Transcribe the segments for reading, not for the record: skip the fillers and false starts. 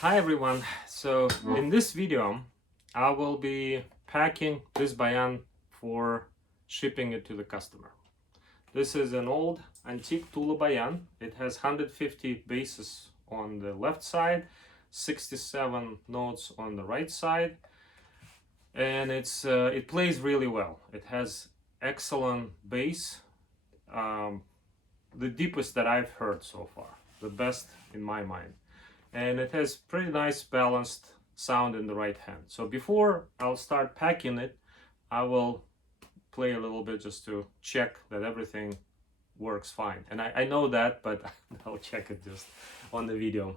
Hi everyone, so in this video I will be packing this bayan for shipping it to the customer. This is an old antique Tula bayan. It has 150 basses on the left side, 67 notes on the right side, and it plays really well. It has excellent bass, the deepest that I've heard so far, the best in my mind. And it has pretty nice balanced sound in the right hand. So before I'll start packing it, I will play a little bit just to check that everything works fine. And I know that, but I'll check it just on the video.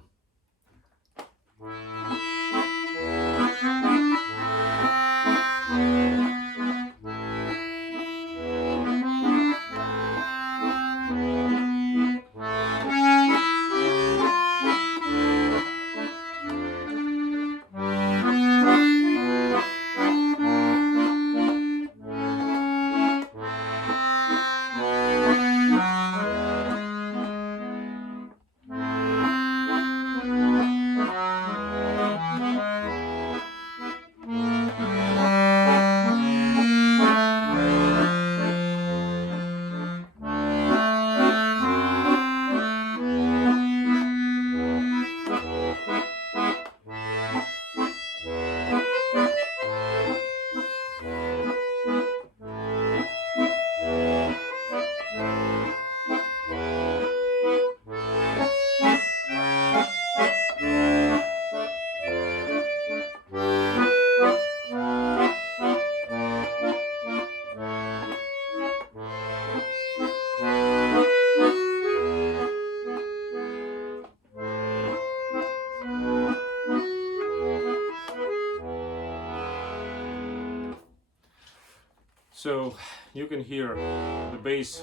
So you can hear the bass.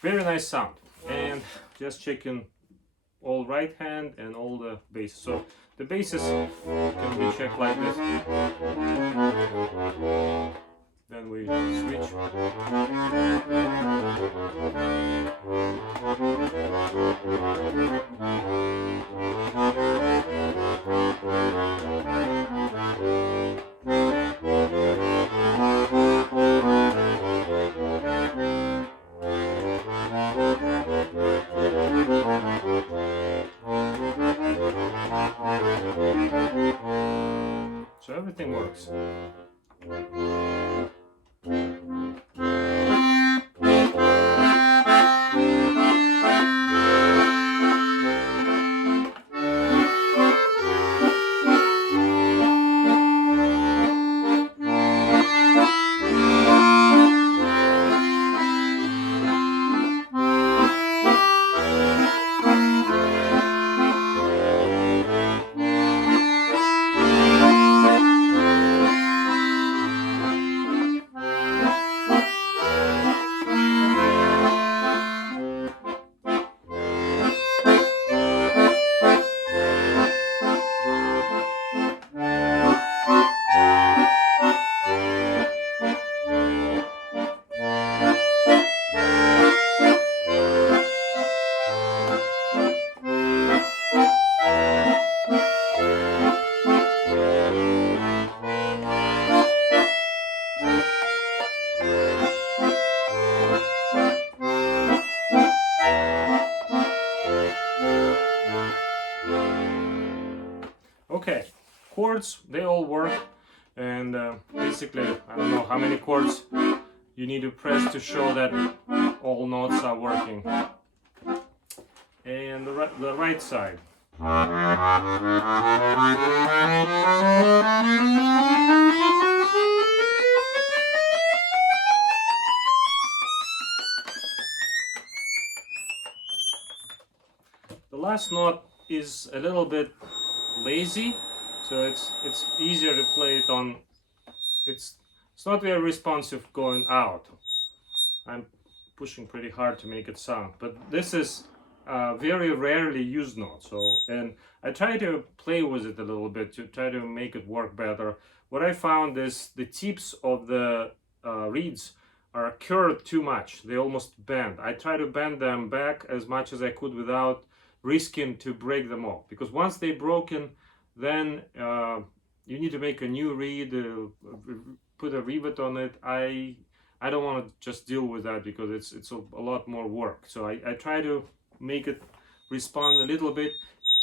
Very nice sound. And just checking all right hand and all the basses. So the basses can be checked like this. Then we switch. So everything works. Okay, chords, they all work, and basically I don't know how many chords you need to press to show that all notes are working. And the right side. The last note is a little bit lazy, so it's easier to play it on. It's not very responsive going out. I'm pushing pretty hard to make it sound, but this is very rarely used note. So, and I try to play with it a little bit to try to make it work better. What I found is the tips of the reeds are curved too much. They almost bend. I try to bend them back as much as I could without risking to break them off, because once they're broken, then you need to make a new reed, put a rivet on it. I don't want to just deal with that because it's a lot more work. So I try to make it respond a little bit.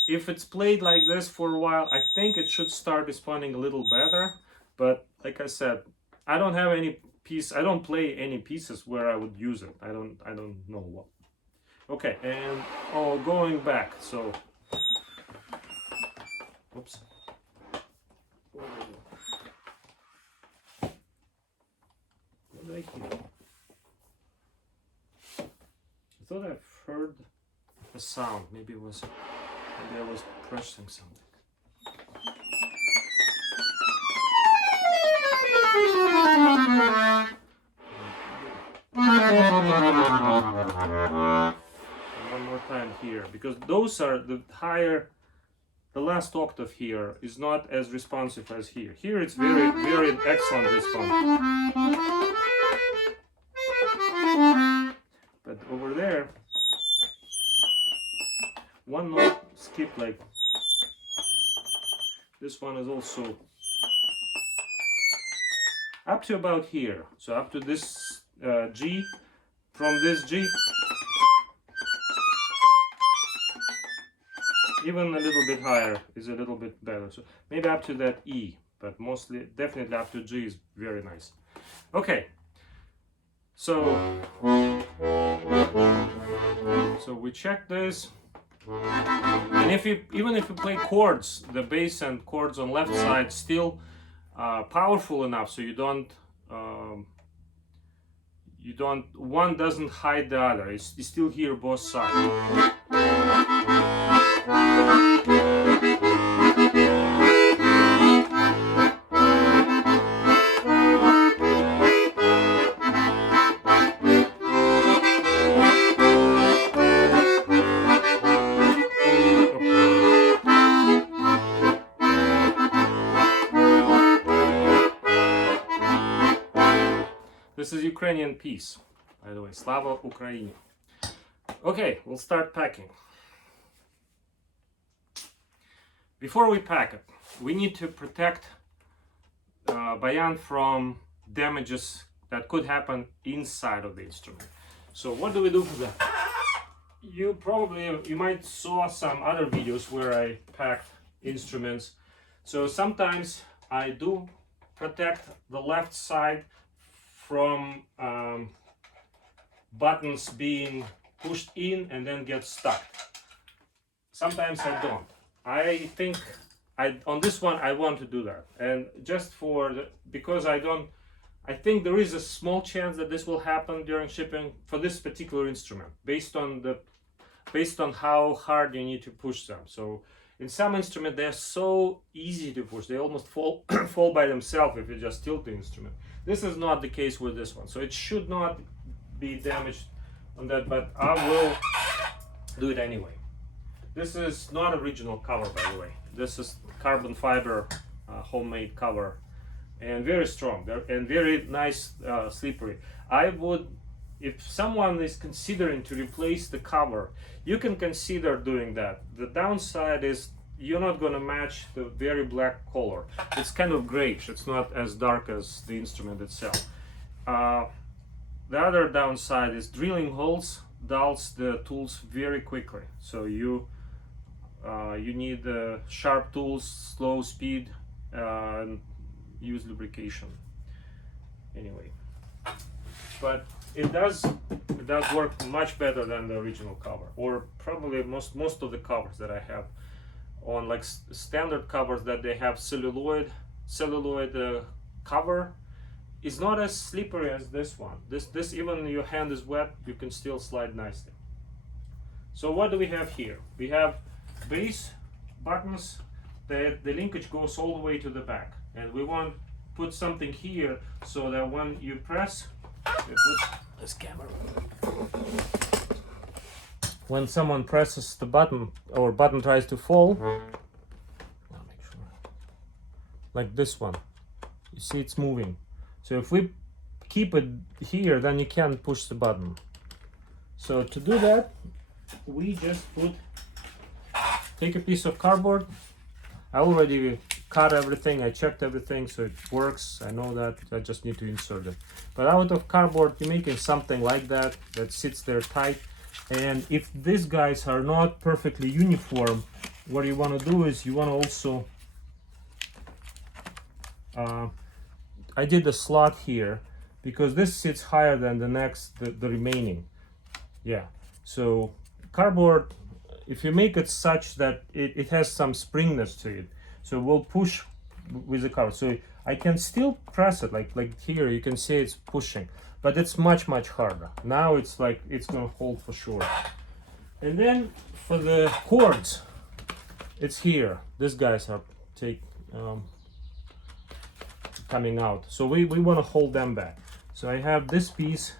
If it's played like this for a while, I think it should start responding a little better. But like I said, I don't have any piece. I don't play any pieces where I would use it. I don't know what. Okay, and going back. So, oops. What did I hear? I thought I've heard a sound. Maybe I was pressing something. One more time here, because those are the higher. The last octave here is not as responsive as here. Here it's very, very excellent response. But over there, one note skip, like this one is also up to about here. So up to this G, from this G, even a little bit higher is a little bit better. So maybe up to that E, but mostly, definitely up to G is very nice. Okay, so we check this, and even if you play chords, the bass and chords on left side still powerful enough, so you don't one doesn't hide the other. You still hear both sides. This is Ukrainian piece, by the way. Slava Ukraini. Okay, we'll start packing. Before we pack it, we need to protect bayan from damages that could happen inside of the instrument. So what do we do for that? You might saw some other videos where I packed instruments. So sometimes I do protect the left side from buttons being pushed in and then get stuck. Sometimes I don't. I think on this one I want to do that, and just because I think there is a small chance that this will happen during shipping for this particular instrument, based on how hard you need to push them. So in some instruments they're so easy to push, they almost fall fall by themselves if you just tilt the instrument. This is not the case with this one, so it should not be damaged on that, but I will do it anyway. This is not original cover, by the way. This is carbon fiber homemade cover, and very strong and very nice, slippery. I would, if someone is considering to replace the cover, you can consider doing that. The downside is you're not going to match the very black color. It's kind of grayish. It's not as dark as the instrument itself. The other downside is drilling holes dulls the tools very quickly. So you need sharp tools, slow speed, and use lubrication. Anyway, but it does work much better than the original cover, or probably most of the covers that I have on, like standard covers that they have celluloid cover, is not as slippery as this one. This even your hand is wet, you can still slide nicely. So what do we have here? We have bass buttons. The linkage goes all the way to the back, and we want put something here so that when you press, you put this camera. When someone presses the button or button tries to fall, I'll make sure, like this one, you see it's moving. So if we keep it here, then you can't push the button. So to do that, we just take a piece of cardboard. I already cut everything, I checked everything, so it works. I know that, I just need to insert it. But out of cardboard, you're making something like that sits there tight. And if these guys are not perfectly uniform, what you want to do is you want to also, I did a slot here because this sits higher than the remaining. Yeah, so cardboard, if you make it such that it has some springiness to it, so we'll push with the cardboard. So I can still press it, like here you can see it's pushing, but it's much harder. Now it's like it's gonna hold for sure. And then for the cords, it's here. These guys are coming out, so we want to hold them back. So I have this piece.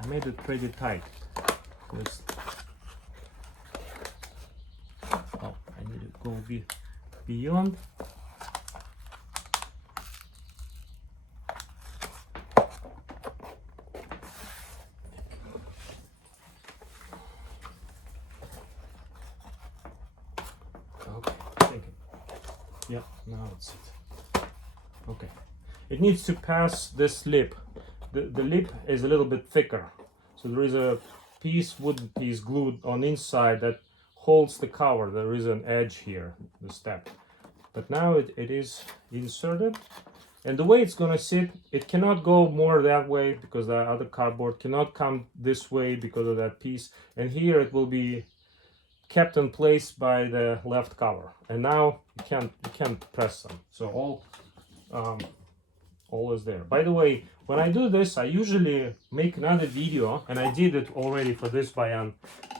I made it pretty tight. Oh, I need to go beyond. Okay, thinking. Yeah, now it's it. Okay, it needs to pass this lip. The lip is a little bit thicker, so there is a wooden piece glued on inside that holds the cover. There is an edge here, the step, but now it is inserted, and the way it's gonna sit, it cannot go more that way because the other cardboard cannot come this way because of that piece, and here it will be kept in place by the left cover, and now you can't press them, so all is there. By the way, when I do this, I usually make another video, and I did it already for this bayan,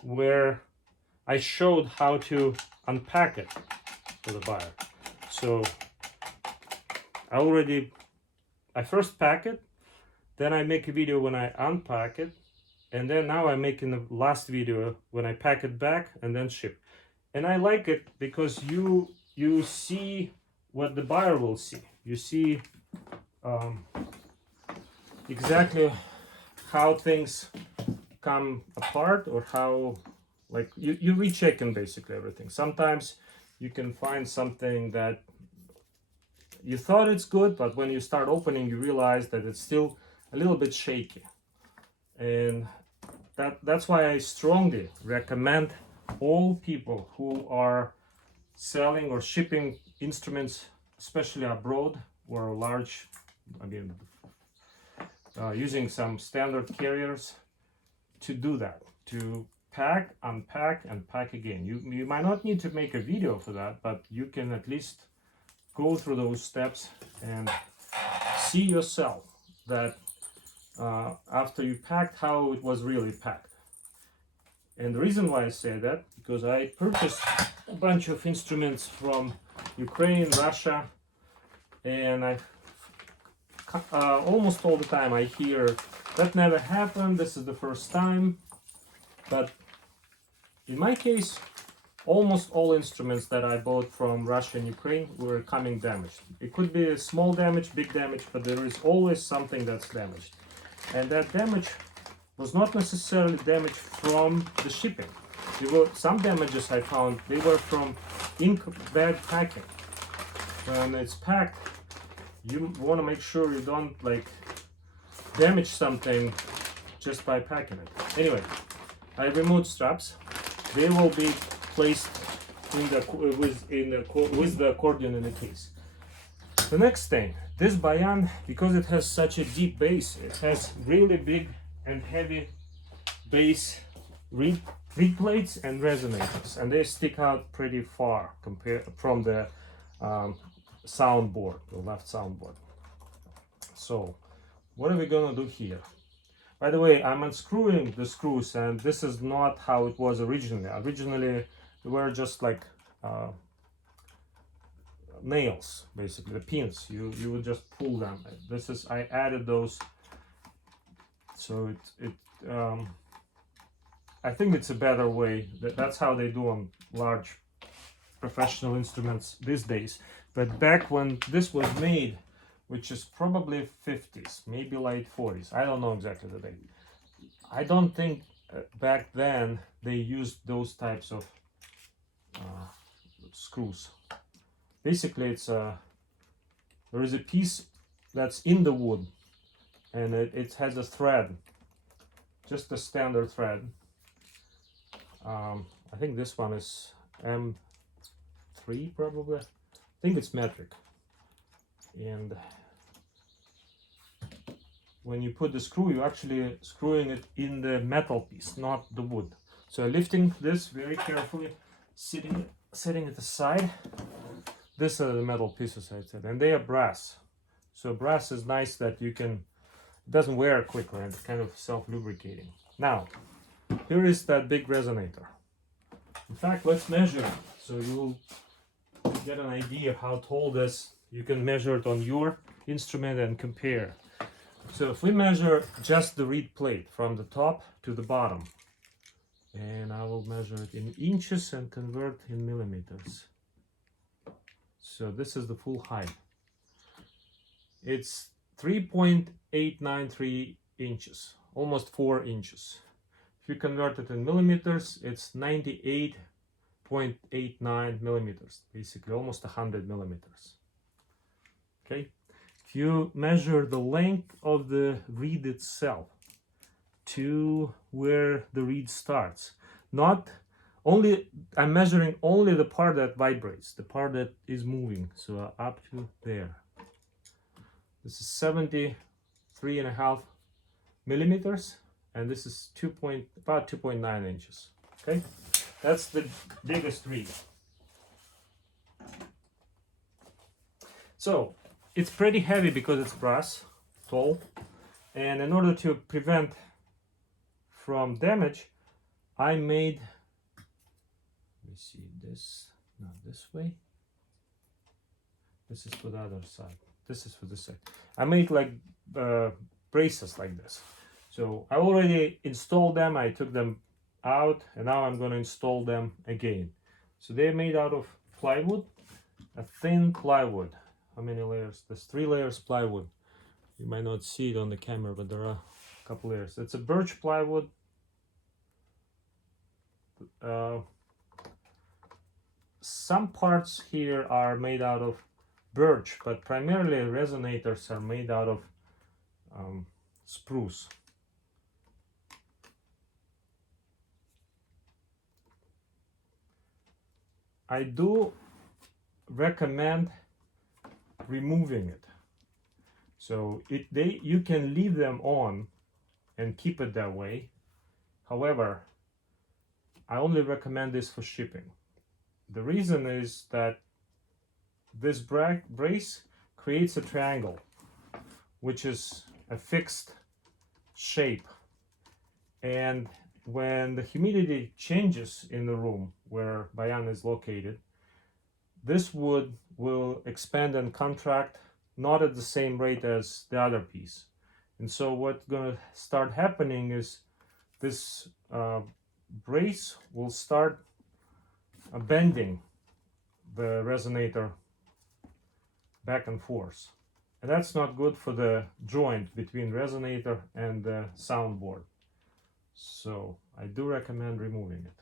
where I showed how to unpack it for the buyer. So I first pack it, then I make a video when I unpack it, and then now I'm making the last video when I pack it back and then ship. And I like it because you see what the buyer will see. You see exactly how things come apart, or how, like, you rechecking basically everything. Sometimes you can find something that you thought it's good, but when you start opening you realize that it's still a little bit shaky. And that's why I strongly recommend all people who are selling or shipping instruments, especially abroad or large, using some standard carriers, to do that, to pack, unpack, and pack again. You might not need to make a video for that, but you can at least go through those steps and see yourself that after you packed, how it was really packed. And the reason why I say that, because I purchased a bunch of instruments from Ukraine, Russia, and I almost all the time I hear that never happened, this is the first time. But in my case, almost all instruments that I bought from Russia and Ukraine were coming damaged. It could be a small damage, big damage, but there is always something that's damaged. And that damage was not necessarily damage from the shipping. There were some damages I found, they were from bad packing. When it's packed, you want to make sure you don't damage something just by packing it. Anyway, I removed straps. They will be placed with the accordion in the case. The next thing, this bayan, because it has such a deep bass, it has really big and heavy bass reed plates and resonators, and they stick out pretty far compared from the soundboard, the left soundboard. So what are we gonna do here? By the way, I'm unscrewing the screws, and this is not how it was originally. Originally they were just like nails, basically the pins. You would just pull them. This is, I added those, so I think it's a better way. That's how they do on large professional instruments these days. But back when this was made, which is probably 50s, maybe late 40s, I don't know exactly the date. I don't think back then they used those types of screws. Basically, there is a piece that's in the wood, and it has a thread, just a standard thread. I think this one is M3 probably. I think it's metric. And when you put the screw, you're actually screwing it in the metal piece, not the wood. So lifting this very carefully, setting it aside. These are the metal pieces I said, and they are brass. So brass is nice that you can, it doesn't wear quicker and it's kind of self-lubricating. Now, here is that big resonator. In fact, let's measure it so you'll get an idea how tall this, you can measure it on your instrument and compare. So if we measure just the reed plate from the top to the bottom, and I will measure it in inches and convert in millimeters. So this is the full height. It's 3.893 inches, almost 4 inches. If you convert it in millimeters, it's 98.89 millimeters, basically almost 100 millimeters. Okay. If you measure the length of the reed itself to where the reed starts, not only, I'm measuring only the part that vibrates, the part that is moving, so up to there. This is 73.5 millimeters, and this is about 2.9 inches. Okay, that's the biggest reed. So it's pretty heavy because it's brass, tall, and in order to prevent from damage, I made, let me see, this, not this way, this is for the other side, this is for this side. I made like braces like this. So I already installed them, I took them out, and now I'm going to install them again. So they're made out of plywood, a thin plywood. How many layers? There's 3 layers plywood. You might not see it on the camera, but there are a couple layers. It's a birch plywood. Some parts here are made out of birch, but primarily resonators are made out of spruce. I do recommend removing it. So you can leave them on and keep it that way. However, I only recommend this for shipping. The reason is that this brace creates a triangle, which is a fixed shape. And when the humidity changes in the room where bayan is located, this wood will expand and contract not at the same rate as the other piece. And so what's going to start happening is this brace will start bending the resonator back and forth. And that's not good for the joint between resonator and the soundboard. So I do recommend removing it.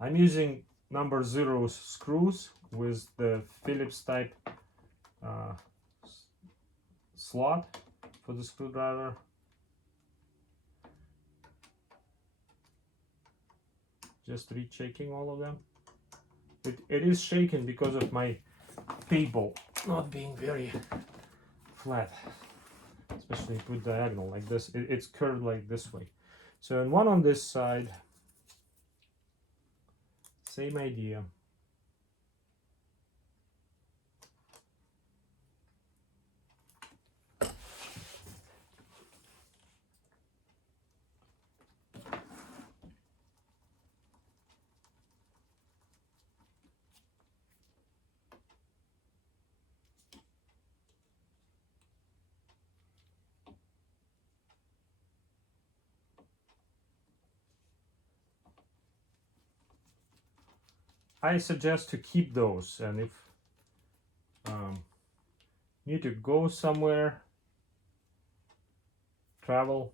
I'm using number 0 screws with the Phillips type slot for the screwdriver. Just re-shaking all of them. It is shaken because of my table not being very flat, especially put diagonal like this. It's curved like this way. So and one on this side, same idea. I suggest to keep those, and if you need to go somewhere, travel,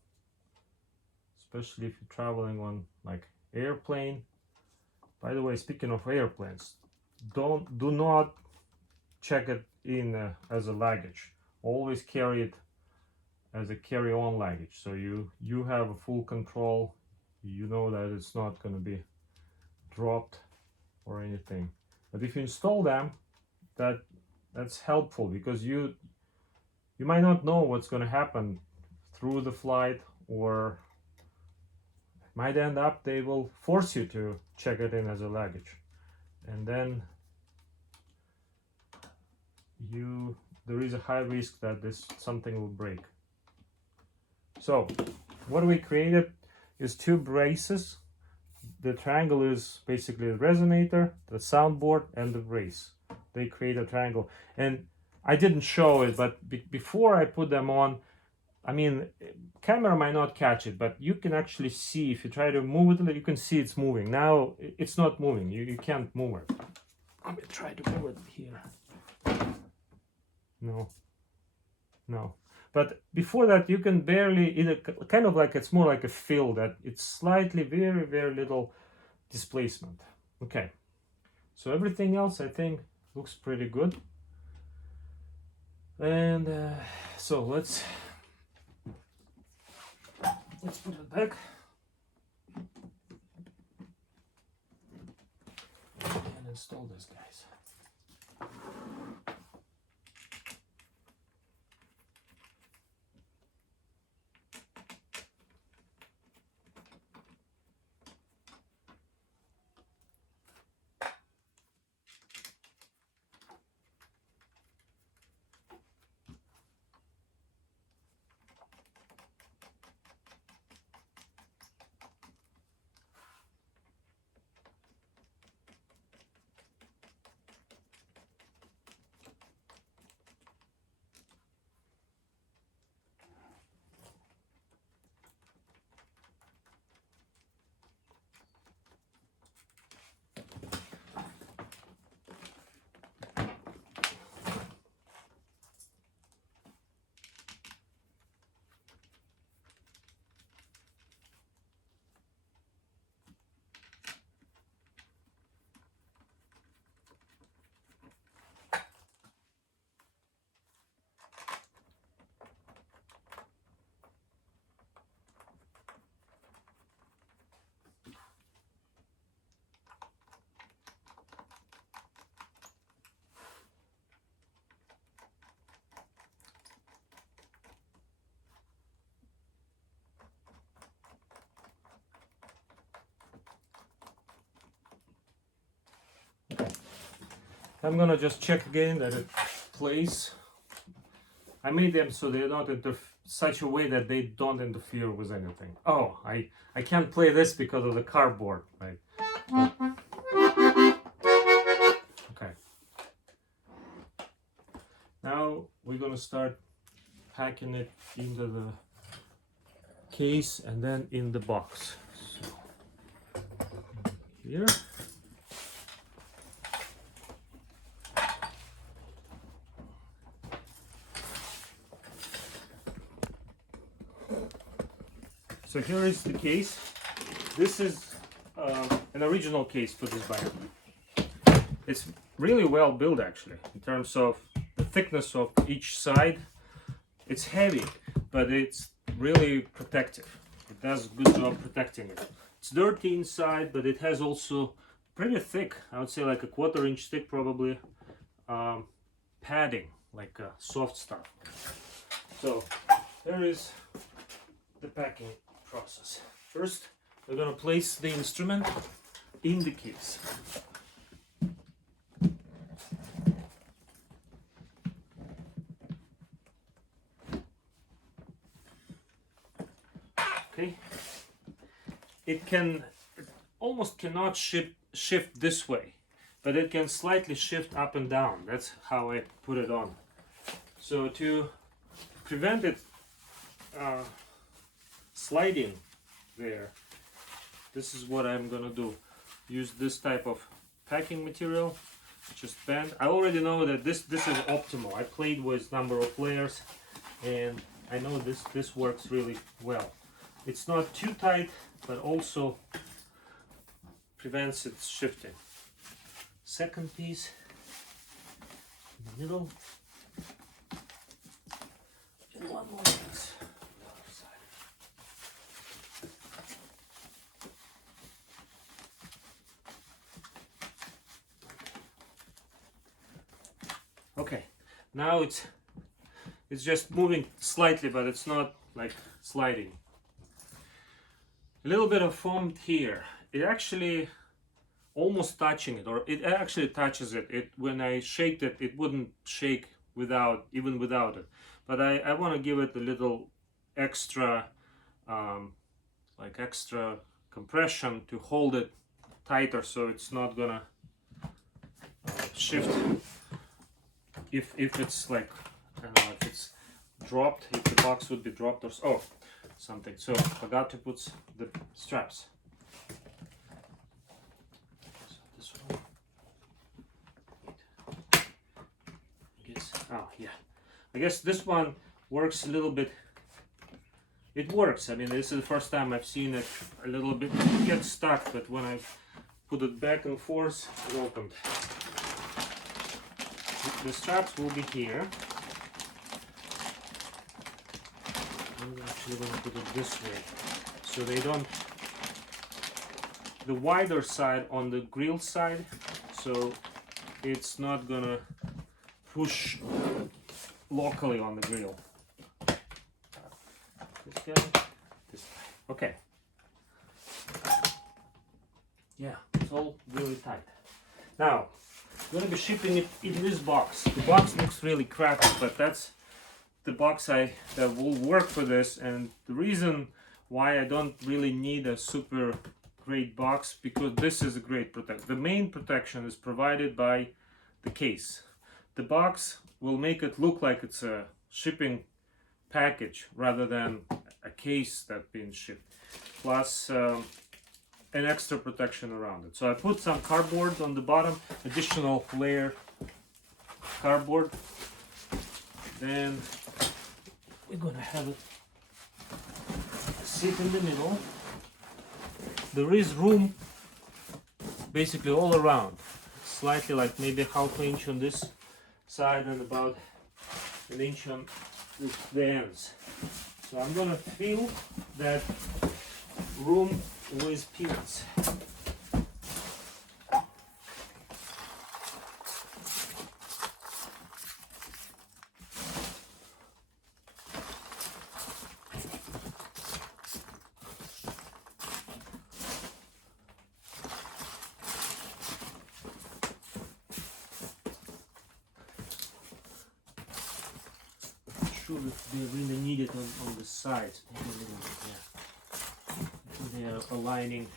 especially if you're traveling on like airplane. By the way, speaking of airplanes, do not check it in as a luggage. Always carry it as a carry-on luggage, so you have a full control. You know that it's not going to be dropped or anything. But if you install them, that's helpful, because you might not know what's going to happen through the flight, or might end up they will force you to check it in as a luggage, and then there is a high risk that something will break. So what we created is 2 braces. The triangle is basically the resonator, the soundboard, and the brace. They create a triangle, and I didn't show it, but before I put them on, I mean, camera might not catch it, but you can actually see, if you try to move it, you can see it's moving. Now it's not moving. You can't move it. Let me try to move it here. No. But before that, you can barely, kind of like, it's more like a fill, that it's slightly, very, very little displacement. Okay. So everything else, I think, looks pretty good. And so let's put it back and install this, guys. I'm gonna just check again that it plays. I made them so they're not such a way that they don't interfere with anything. Oh, I can't play this because of the cardboard, right? Okay. Now we're gonna start packing it into the case and then in the box. So here. So here is the case. This is an original case for this bayan. It's really well built, actually, in terms of the thickness of each side. It's heavy, but it's really protective. It does a good job protecting it. It's dirty inside, but it has also pretty thick, I would say like a 1/4 inch thick probably, padding, like soft stuff. So there is the packing process. First, we're going to place the instrument in the case. Okay. It almost cannot shift this way, but it can slightly shift up and down. That's how I put it on. So to prevent it sliding there, this is what I'm gonna do. Use this type of packing material, just bend. I already know that this is optimal. I played with number of layers, and I know this works really well. It's not too tight, but also prevents it shifting. Second piece in the middle, and one more piece on the other side. Okay, now it's just moving slightly, but it's not like sliding. A little bit of foam here. It actually almost touching it, or it actually touches it. When I shaked it, it wouldn't shake even without it. But I want to give it a little extra, like extra compression to hold it tighter, so it's not gonna shift. If it's like, I don't know, if it's dropped, if the box would be dropped or something. So forgot to put the straps. So this one. I guess this one works a little bit. It works. I mean, this is the first time I've seen it a little bit get stuck, but when I put it back and forth, it opened. The straps will be here. I'm actually going to put it this way, so they don't. The wider side on the grill side, so it's not gonna push locally on the grill. This guy, this guy. Okay. Yeah, it's all really tight. Now, I'm gonna be shipping it in this box. The box looks really crappy, but that's the box that will work for this. And the reason why I don't really need a super great box, because this is a great protection. The main protection is provided by the case. The box will make it look like it's a shipping package rather than a case that's being shipped, plus an extra protection around it. So I put some cardboard on the bottom, additional layer cardboard. Then we're gonna have it sit in the middle. There is room basically all around, slightly like maybe half an inch on this side and about an inch on the ends. So I'm gonna fill that room with peanuts. Sure if they really need it on the sides. Maybe a little bit, yeah. They are aligning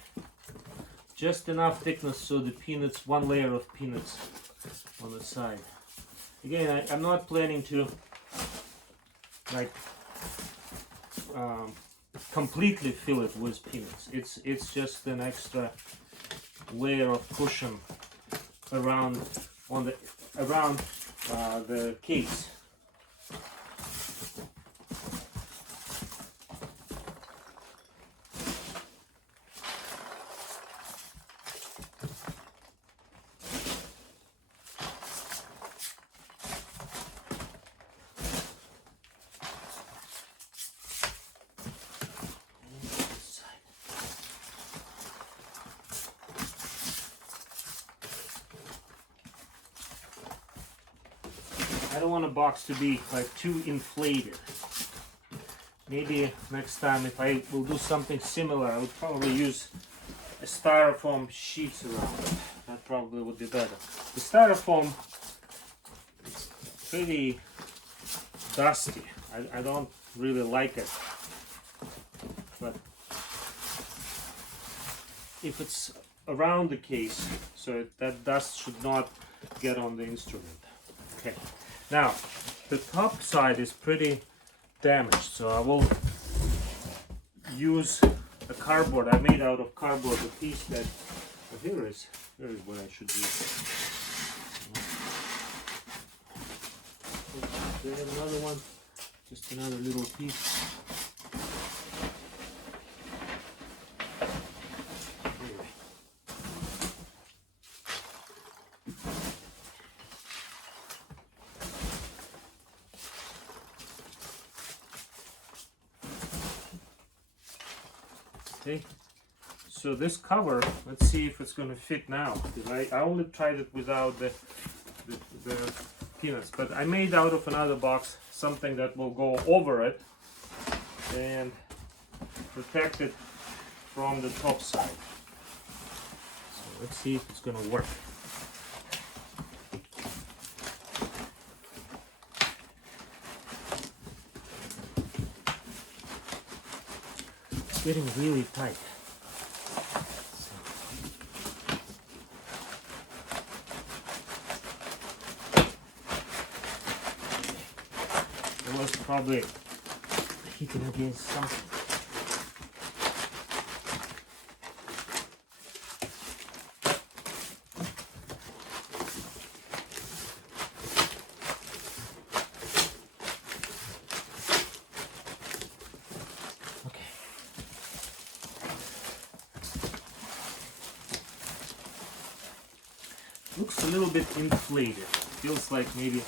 just enough thickness so the peanuts, one layer of peanuts on the side. Again, I'm not planning to like completely fill it with peanuts. It's just an extra layer of cushion around the case. I don't want a box to be like too inflated. Maybe next time if I will do something similar, I would probably use a styrofoam sheets around it. That probably would be better. The styrofoam is pretty dusty. I don't really like it. But if it's around the case, so that dust should not get on the instrument. Okay. Now, the top side is pretty damaged, so I will use a cardboard. I made out of cardboard a piece that here is what I should do. There's another one, just another little piece. Okay, so this cover, let's see if it's going to fit now, because I only tried it without the peanuts, but I made out of another box something that will go over it and protect it from the top side. So let's see if it's going to work. It's getting really tight. It was probably hitting against something. Okay. Looks a little bit inflated. Feels like maybe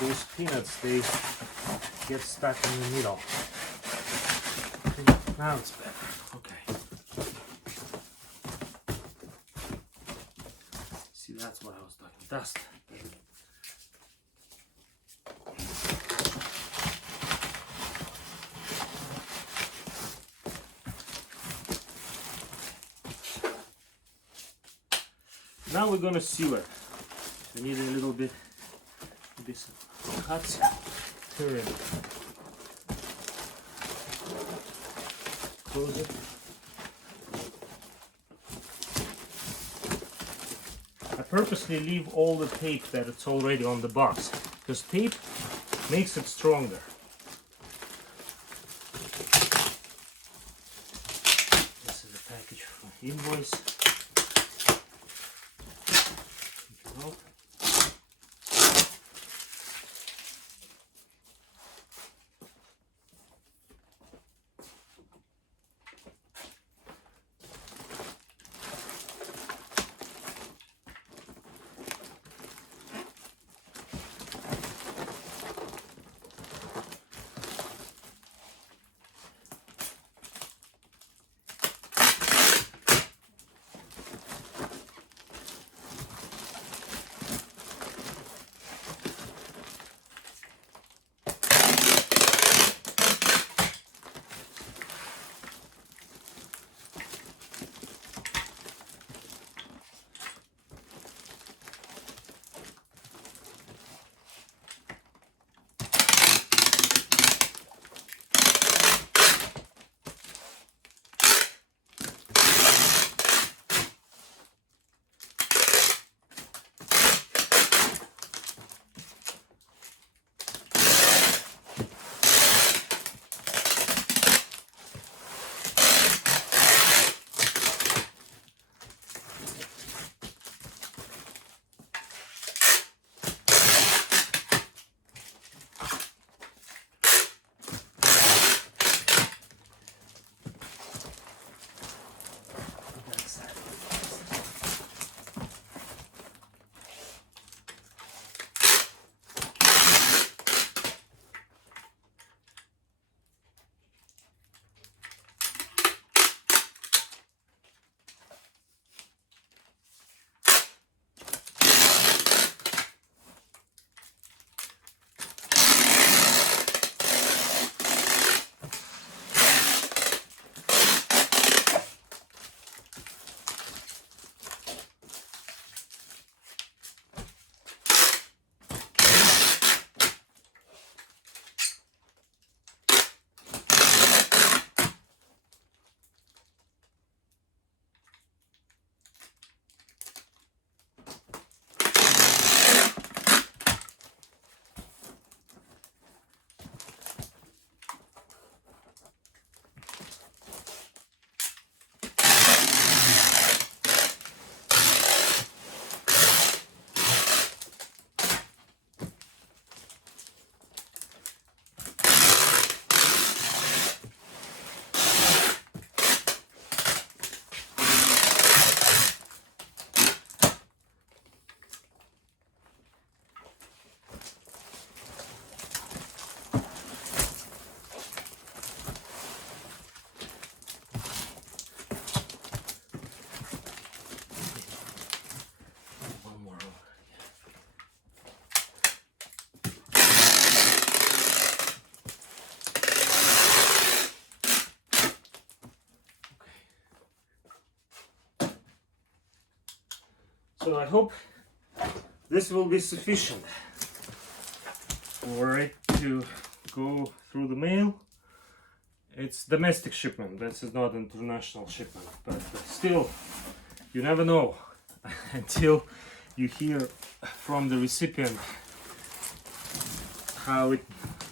those peanuts, they get stuck in the middle. Now it's better. Okay. See, that's what I was talking. Dust. Now we're gonna seal it. We need a little bit, maybe some cuts. Turn it. Close it. I purposely leave all the tape that it's already on the box, because tape makes it stronger. This is a package for invoice. So I hope this will be sufficient for it to go through the mail. It's domestic shipment, this is not international shipment, but still, you never know until you hear from the recipient how it,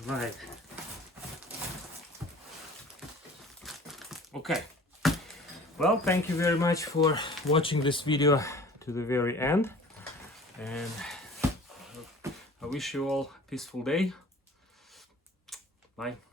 right. Okay, well, thank you very much for watching this video to the very end, and I wish you all a peaceful day. Bye.